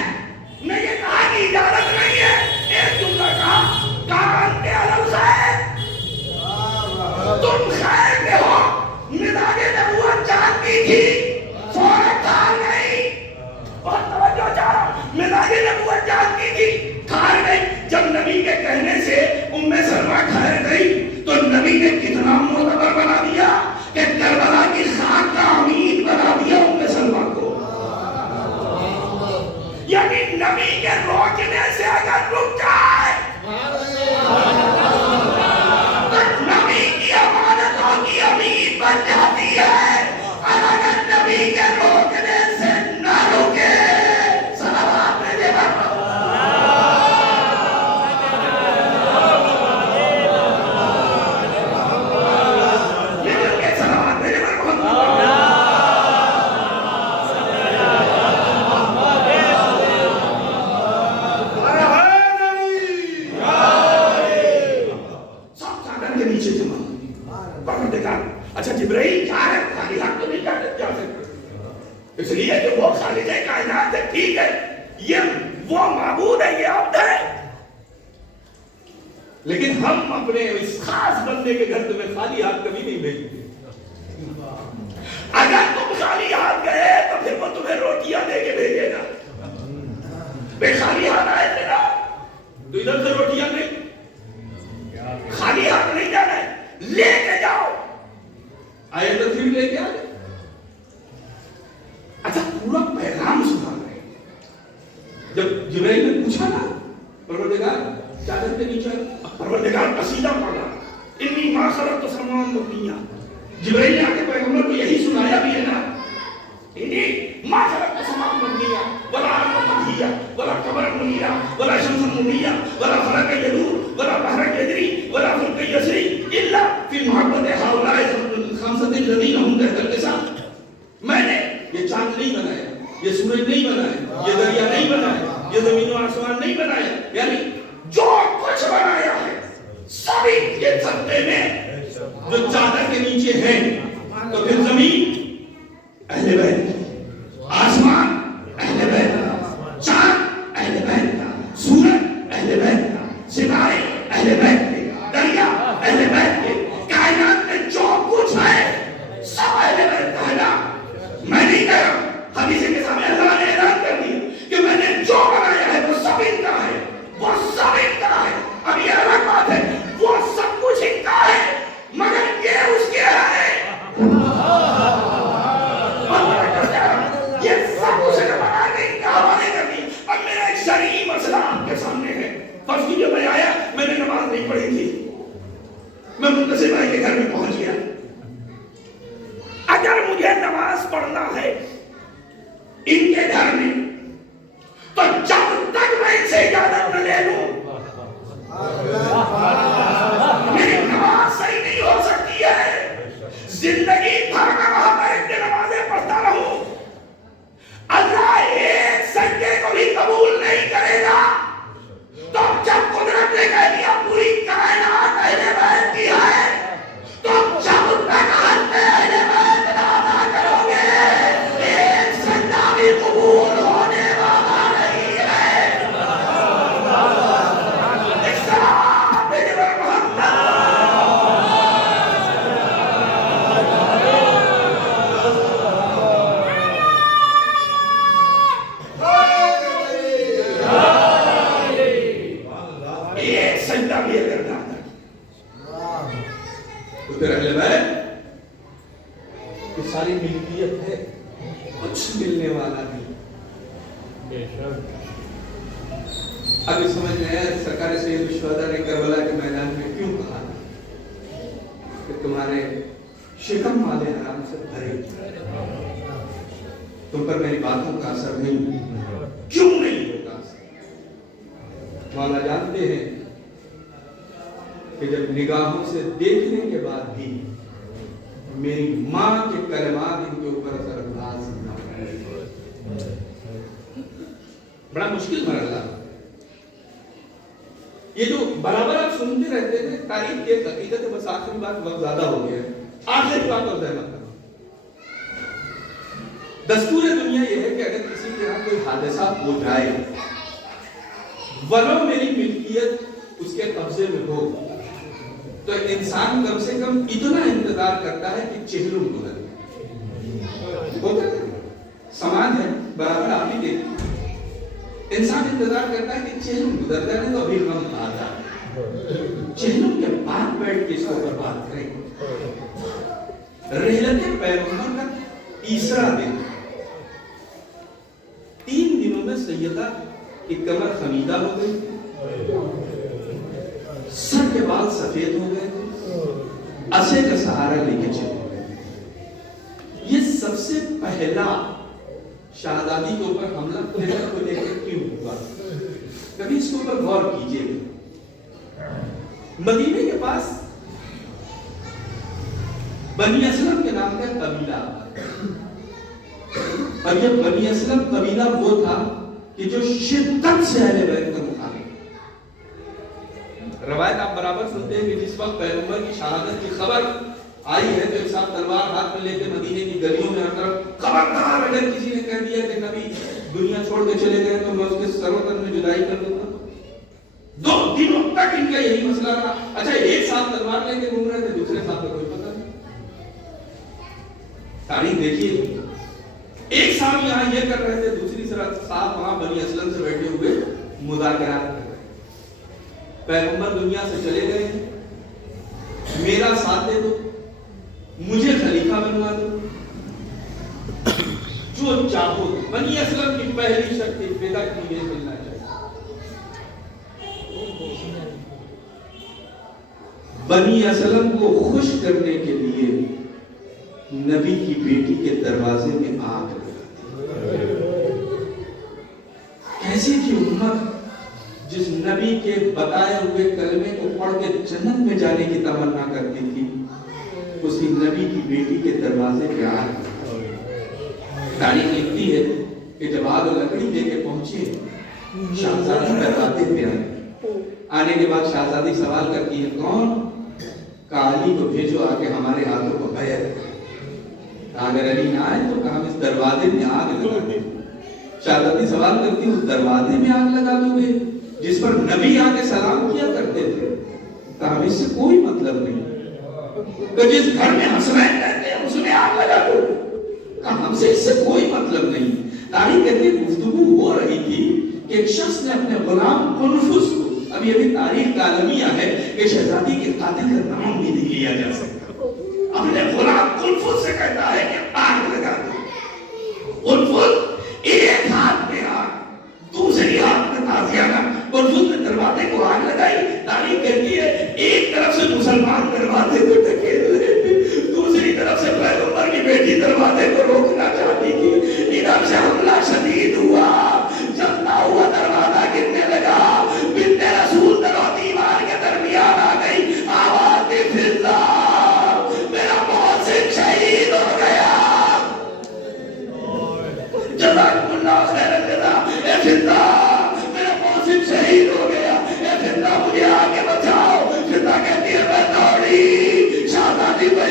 نہ یہ کہا کہ اجازت نہیں ہے. ایک جملہ کہا کان کے علم سے تم خیر میں ہو. مزاج نبوت جانتی تھی, فوراً کھار گئی. بہت توجہ چاہا, مزاج نبوت جانتی تھی, کھار گئی. جب نبی کے کہنے سے ام سلمہ ٹھہر گئی تو نبی نے کتنا معتبر بنا دیا کہ کربلا کی خاک کا امین بنا دیا ام سلمہ کو. یعنی نبی کے روکنے سے اگر رک جائے تو نبی کی امانتوں کی امین بن جاتی ہے. اگر نبی کے روکنے سے نہ رکے, صلوات بھیجے نیچے جمع ہوئی. پروردگار اچھا جبرائیل کیا ہے؟ خالی ہاتھ تو نہیں جا سکتے، اس لیے کہ وہ خالق کائنات ہے. ٹھیک ہے، یہ وہ معبود ہے، یہ عبد ہے، لیکن ہم اپنے اس خاص بندے کے گھر تمہیں خالی ہاتھ کبھی نہیں بھیجتے. اگر تم خالی ہاتھ گئے تو پھر وہ تمہیں روٹیاں دے کے بھیجے گا. بے خالی ہاتھ آئے تھے نا تو ادھر سے روٹیاں نہیں، خالی ہاتھ نہیں جانا ہے، لے کے جاؤ. آئے تو پھر لے کے آئے. اچھا پورا پیغام سنا رہے. جب جبرائیل نے پوچھا نا پروردگار چادر کے نیچے، پروردگار قصیدہ پڑھا انی ما خلقت السماوات والارض. جبرائیل نے آ کے پیغمبر کو یہی سنایا بھی ہے نا، انی ما خلقت السماوات والارض ولا الارض مدحیہ ولا قمرا منیرا ولا شمسا منیرا ولا فلکا یدور ولا بحرا یجری ولا فلک یسری الا فی محبت ہؤلاء الخمسۃ الذین هم تحت اللسان. میں نے یہ چاند نہیں بنایا، یہ سورج نہیں بنایا، یہ دریا نہیں بنایا، یہ زمین و آسمان نہیں بنایا، یعنی جو کچھ بنایا ہے سبھی یہ سبتے میں جو چادر کے نیچے ہیں. تو پھر زمین اہل بیت کی، آسمان اہل بیت کا، چاند اہل بیت کا، سورج اہل بیت کا، ستارے اہل بیت کے، دریا اہل بیت کے، کائنات میں جو کچھ ہے سب اہل بیت کا ہے نا. میں نہیں کہہ رہا، حدیث کے سامنے اللہ نے اعلان کر دیا کہ میں نے جو بنایا ہے وہ سب ان کا ہے، وہ سب ان کا ہے. اب یہ الگ بات ہے وہ سب کچھ ان کا ہے مگر یہ اس کے ہے. یہ سب کچھ بنا کے ان کا حوالے کر دیا. اب میرا ایک شرعی مسئلہ آپ کے سامنے ہے. فرض کیجیے میں آیا، میں نے نماز نہیں پڑھی تھی، میں منتصر بھائی کے گھر میں پہنچ گیا. اگر مجھے نماز پڑھنا ہے ان کے گھر میں تو جب تک میں ان سے اجازت نہ لے لوں میری نماز صحیح نہیں ہو سکتی ہے. زندگی بھر میں وہاں بیٹھ کے نمازیں پڑھتا رہوں، اللہ ایک سجدے کو بھی قبول نہیں کرے گا. تو جب قدرت نے کہہ دیا پوری کائنات اہل بیت کی ہے، تو جب تک اہل بیت ادا کرو گے ایک سجدہ بھی قبول ہونے والا نہیں ہے. ایک سلام میرے محمد. ایک سجدہ بھی اگر نہ تو پھر اہل بیت کی ساری ملکیت ہے، کچھ ملنے والا نہیں. ابھی سمجھ میں آیا سرکار سید الشہداء نے کربلا کے میدان میں کیوں کہا کہ تمہارے شکم والے حرام سے بھرے، تم پر میری باتوں کا اثر نہیں. کیوں نہیں ہوتا اثر؟ مولا جانتے ہیں کہ جب نگاہوں سے دیکھنے کے بعد بھی میری ماں کے کلمات ان کے اوپر اثر انداز نہ ہو. بڑا مشکل مرحلہ. یہ جو برابر آپ سنتے رہتے تھے تاریخ کی حقیقت ہے، بس آخری بات وقت زیادہ ہو گیا ہے. آخری بات اور ذہن کرو. دستور دنیا یہ ہے کہ اگر کسی کے یہاں کوئی حادثہ ہو جائے ولو میری ملکیت اس کے قبضے میں ہو تو انسان کم سے کم اتنا انتظار کرتا ہے کہ چہلم گزر ہوتا ہے. سامان ہے برابر آپ ہی دیکھیں، انسان انتظار کرتا ہے کہ چہلم گزر جائے تو ابھی غم آتا ہے. چہلم کے بعد بیٹھ کے اس کو بات کریں. رحلت پیغمبر کا تیسرا دن، 3 دنوں میں سیدہ کی کمر خمیدہ ہو گئی، سر کے بال سفید ہو گئے، عصے کا سہارا لے کے چلے گئے. یہ سب سے پہلا شہزادی کے اوپر حملہ پہلے کو لے کر کیوں ہوا؟ کبھی اس کے اوپر غور کیجئے. مدینے کے پاس بنی اسلم کے نام کا قبیلہ، اور یہ بنی اسلم قبیلہ وہ تھا کہ جو شدت سے اہل بیت کا مخالف. روایت آپ برابر سنتے ہیں کہ جس وقت پیغمبر کی شہادت کی خبر آئی ہے تو ایک صاحب تلوار ہاتھ میں لے کے مدینے کی گلیوں میں ہر طرف خبردار اگر کسی نے کہہ دیا کہ نبی دنیا چھوڑ کے چلے گئے تو میں اس کے سروں تن میں جدائی کر دوں گا. 2 دنوں تک ان کا یہی مسئلہ رہا. اچھا ایک صاحب تلوار لے کے گھوم رہے تھے, دوسرے صاحب کا کوئی پتہ نہیں. تاریخ دیکھیے, ایک صاحب یہاں یہ کر رہے تھے, دوسری صاحب وہاں بنی اسلم سے بیٹھے ہوئے مذاکرات کر رہے. پیغمبر دنیا سے چلے گئے, میرا ساتھ دے دو, مجھے خلیفہ بنوا دو, جو چاہو. بنی اسلم کی پہلی شرط تھی بیٹا کی یہ ملنا چاہیے. بنی اسلم کو خوش کرنے کے لیے نبی کی بیٹی کے دروازے میں آگ لگاتی. کیسی تھی امت جس نبی کے بتائے ہوئے کلمے کو پڑھ کے جنت میں جانے کی تمنا کرتی تھی, اسی نبی کی بیٹی کے دروازے پہ آگ لگاتی. تاریخ لکھتی ہے کہ جب آگ لکڑی لے کے پہنچے, شہزادی دروازے پہ آنے کے بعد شہزادی سوال کرتی ہے کون؟ علی کو بھیجو آ کے ہمارے ہاتھوں کو بیعت کرے. اگر علی نہ آئے تو کہا اس دروازے میں آگ لگا دے. شہزادی سوال کرتی اس دروازے میں آگ لگا دو گے جس پر نبی آ کے سلام کیا کرتے تھے؟ کہا اس سے کوئی مطلب نہیں. تو جس گھر میں حسنین رہتے ہیں اس میں آگ لگا دو. کہا ہم سے اس سے کوئی مطلب نہیں. تاریخ کہتے گفتگو ہو رہی تھی کہ ایک شخص نے اپنے غلام کنفس کو, اب یہ بھی تاریخ کا المیہ ہے کہ شہزادی کے قاتل کا نام بھی نہیں لیا جا سکتا, اپنے غلام کنفس سے کہتا ہے کہ آگ لگا دو. کنفس ایک ہاتھ میں آگ, دوسری ہاتھ میں تازیانہ. کنفس نے دروازے کو آگ لگائی. تاریخ کہتی ہے ایک طرف سے مسلمان دروازے کو ڈھکیل رہے, دوسری طرف سے پیغمبر کی بیٹی دروازے کو روکنا چاہتی تھی. ادھر سے حملہ شدید ہوا, جلتا ہوا دروازہ گرنے لگا. بنت رسول در و دیوار کے درمیان آ گئی. آواز دے فضا, میرا محسن شہید ہو گیا. جزاکم اللہ خیر الجزا. اے فضا, میرا محسن شہید ہو گیا. اے فضا مجھے آگے بچاؤ. فضا کہتی ہے میں دوڑی, شہزادی کو